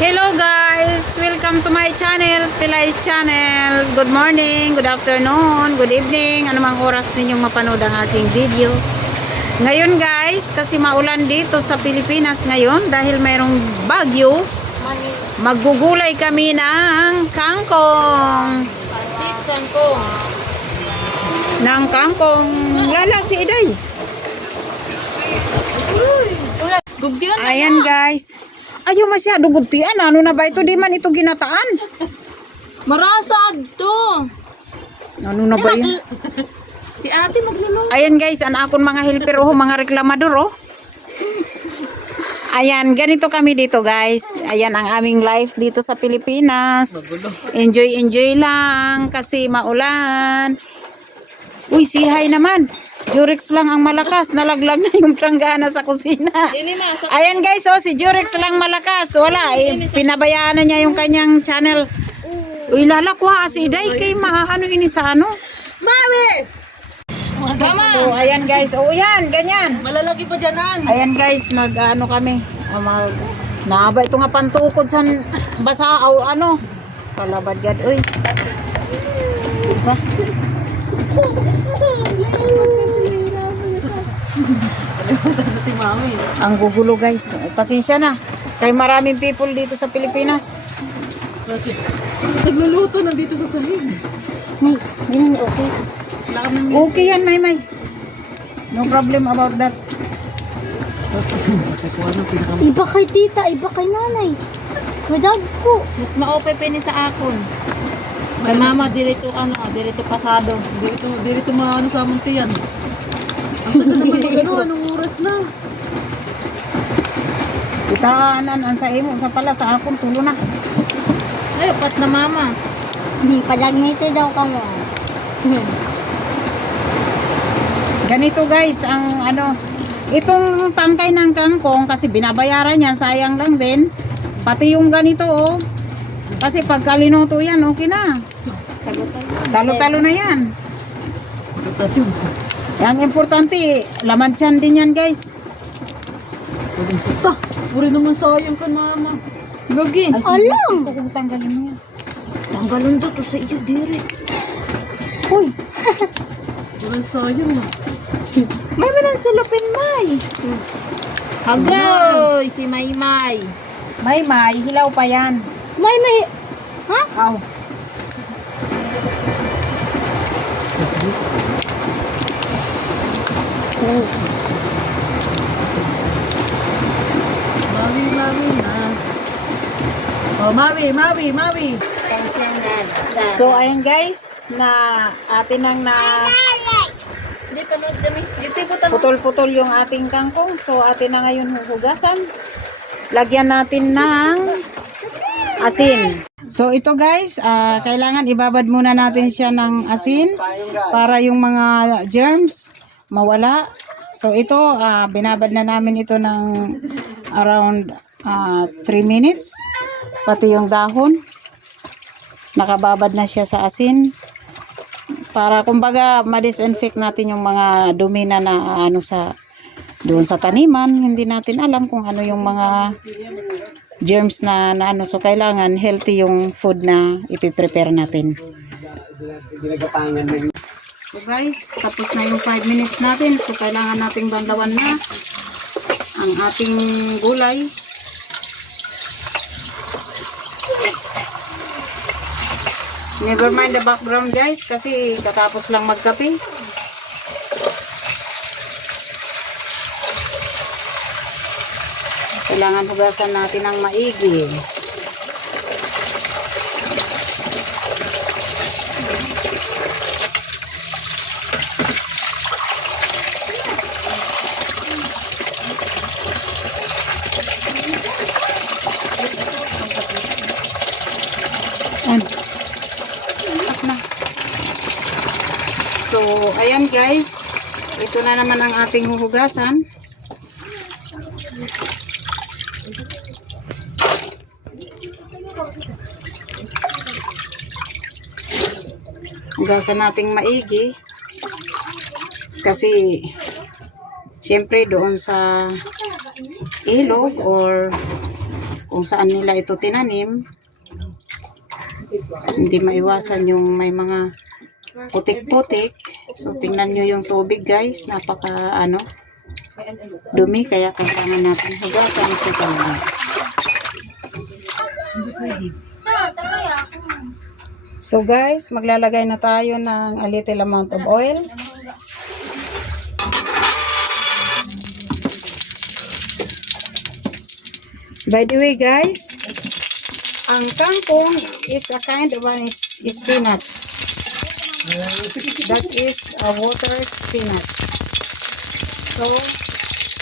Hello guys! Welcome to my channel, Stilai's channel. Good morning, good afternoon, good evening. Anumang oras ninyong mapanood ang aking video. Ngayon guys, kasi maulan dito sa Pilipinas ngayon dahil mayroong bagyo. Maggugulay kami ng kangkong. Pansit kangkong. Ng kangkong. Lala si Iday. Ayan guys. Ayaw masyado gutian. Ano na ba ito? Di man ito ginataan. Marasag to. Ano na ba yan? Si ate magluluto. Ayan guys, ang akon mga helper mga reklamador Ayan, ganito kami dito guys. Ayan ang aming life dito sa Pilipinas. Enjoy lang kasi maulan. Uy, sihay naman. Jurex lang ang malakas. Nalaglag na yung planggana sa kusina. Ayan guys, si Jurex lang malakas. Wala, pinabayaan na niya yung kanyang channel. Uy, lalakwa si Iday kay maano ini sa ano? Mami! So, ayan guys. Yan, ganyan. Malalaki pa dyanan. Ayan guys, mag-ano kami. Naba ito nga pantukod sa basa o ano. Kalabad gad, uy. Diba? Si Mami. Ang gugulo guys. Pasensya na. Kay maraming people dito sa Pilipinas. Nagluluto nandito sa sahig. May, okay. Okay yan, May. No problem about that. Iba kay tita, iba kay nanay. Kadag po. Mas ma-OPP ni sa akon. Kay mama, dirito pasado. Dirito maano sa among tiyan. Anong oras na? Itaanan ang sa imo sa pala sa akong tulo na. Ay, pat na mama. Palagmite daw ka mo. Ganito guys, ang ano, itong tangkay ng kangkong kasi binabayaran niya, sayang lang din. Pati yung ganito kasi pagka linuto yan, okay na. Talo-talo na yan. Ang importante, laman tiyan din yan guys. Puri naman sayang kan mama. Gagi. Alam! Kung tanggalin mo yan. Tanggalon to sa iyo, dire. Uy! Puri sayang na. May malang silupin, May. Hagoy, si Maymay. May, hilaw pa yan. May. Ha? Aw. Mami na. Oh, Mami. So, ayan guys, na atin ang Di panood kami. Dito po tanong. putol-putol yung ating kangkong. So, atin na ngayon huhugasan. Lagyan natin ng asin. So, ito guys, kailangan ibabad muna natin siya ng asin para yung mga germs mawala. So, ito, binabad na namin ito ng around 3 minutes. Pati yung dahon. Nakababad na siya sa asin. Para kumbaga ma-disinfect natin yung mga dumi na ano sa doon sa taniman. Hindi natin alam kung ano yung mga germs na ano. So kailangan healthy yung food na ipiprepare natin. So guys, tapos na yung 5 minutes natin. So kailangan nating banlawan na ang ating gulay. Never mind the background guys kasi katapos lang magkape. Kailangan hugasan natin ng maigi. So, ayan guys. Ito na naman ang ating huhugasan. Hugasan nating maigi. Kasi, syempre doon sa ilog or kung saan nila ito tinanim, hindi maiwasan yung may mga putik-putik. So tingnan nyo yung tubig guys, napaka dumi, kaya kailangan natin hugasan siya talaga. So guys, maglalagay na tayo ng a little amount of oil. By the way guys, ang kangkong is a kind of an spinach. That is a water spinach. So,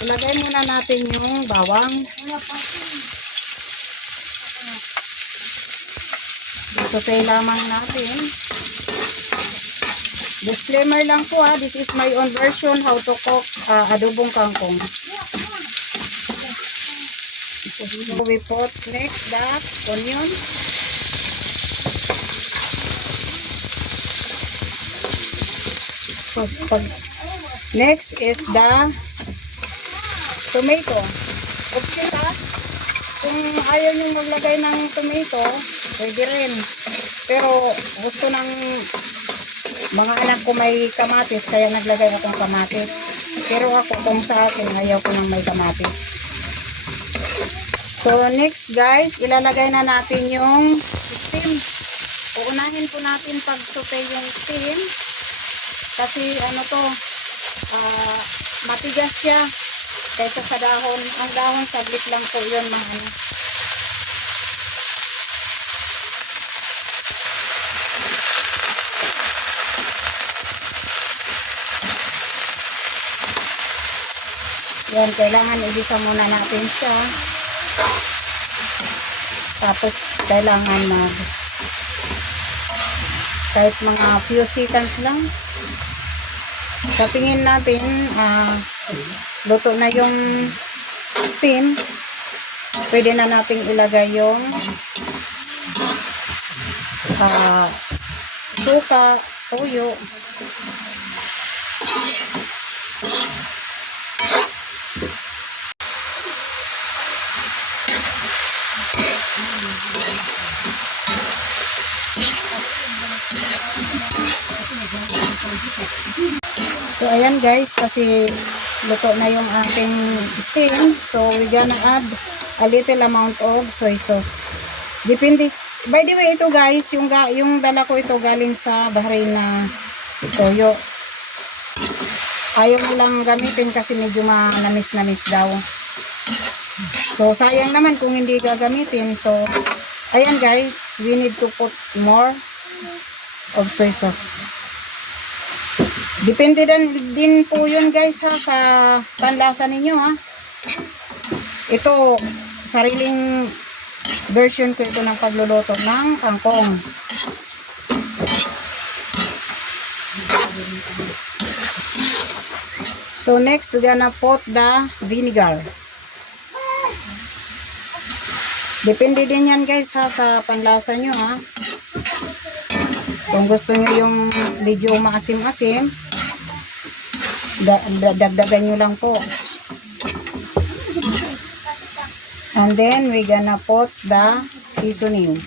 ilagay muna natin yung bawang. Saute lamang natin. Disclaimer lang po this is my own version how to cook adobong kangkong. So we put next the onion. So next is the tomato. Optional. Kung ayaw nyo maglagay ng tomato, pwede rin. Pero gusto ng mga anak ko may kamatis, kaya naglagay akong kamatis. Pero ako, kung sa akin, ayaw ko ng may kamatis. So next guys, ilalagay na natin yung steam. Uunahin po natin pag-saute yung steam. Kasi matigas siya. Kaysa sa dahon. Ang dahon, saglit lang po yun mga Yan, kailangan ibisa muna natin siya. Tapos, kailangan kahit mga few seconds lang. Sa tingin natin, luto na yung steam. Pwede na nating ilagay yung suka, toyo. So ayan guys, kasi luto na yung ating steam. So we gonna add a little amount of soy sauce. Depende. By the way, ito guys, yung dala ko ito galing sa Bahrain na toyo. Ayaw mo lang gamitin kasi medyo manamis-namis daw. So sayang naman kung hindi gagamitin. So ayan guys, we need to put more of soy sauce. Depende din po yun guys sa panlasa ninyo Ito, sariling version ko ito ng pagluluto ng kangkong. So next, we're gonna put the vinegar. Depende din yan guys sa panlasa nyo Kung gusto nyo yung medyo maasim-asim, dagdagan nyo lang po. And then we gonna put the seasoning.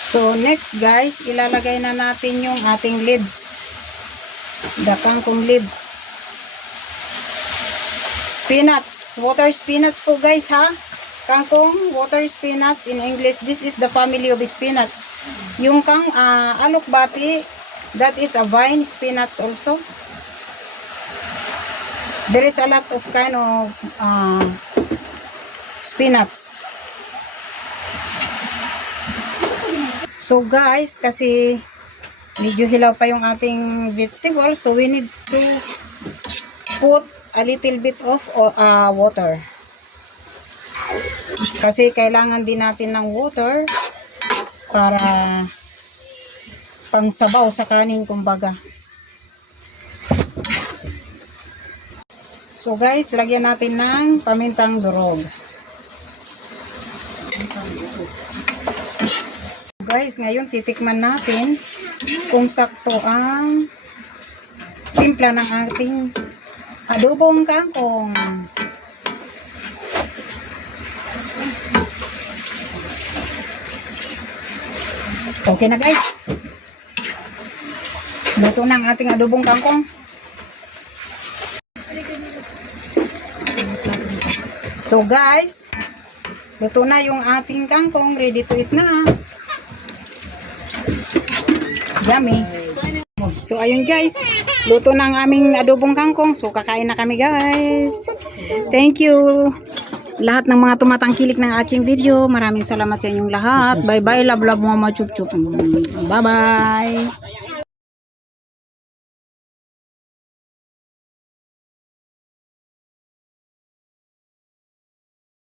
So next guys, ilalagay na natin yung ating leaves. The kangkong leaves. Spinach, water spinach po guys Kangkong, water spinach in English. This is the family of spinach. Yung alokbati, that is a vine spinach also. There is a lot of kind of spinach. So guys, kasi medyo hilaw pa yung ating vegetable, so we need to put a little bit of water. Kasi kailangan din natin ng water para pangsabaw sa kanin kumbaga. So guys, lagyan natin ng pamintang durog. guys, ngayon titikman natin kung sakto ang timpla ng ating adobong kangkong. Okay na guys. Luto na ang ating adobong kangkong. So guys, luto na yung ating kangkong. Ready to eat na. Yummy. So ayun guys, luto na ang aming adobong kangkong. So kakain na kami guys. Thank you. Lahat ng mga tumatangkilik ng aking video. Maraming salamat sa inyong lahat. Bye bye. Love love mama chup chup. Bye bye.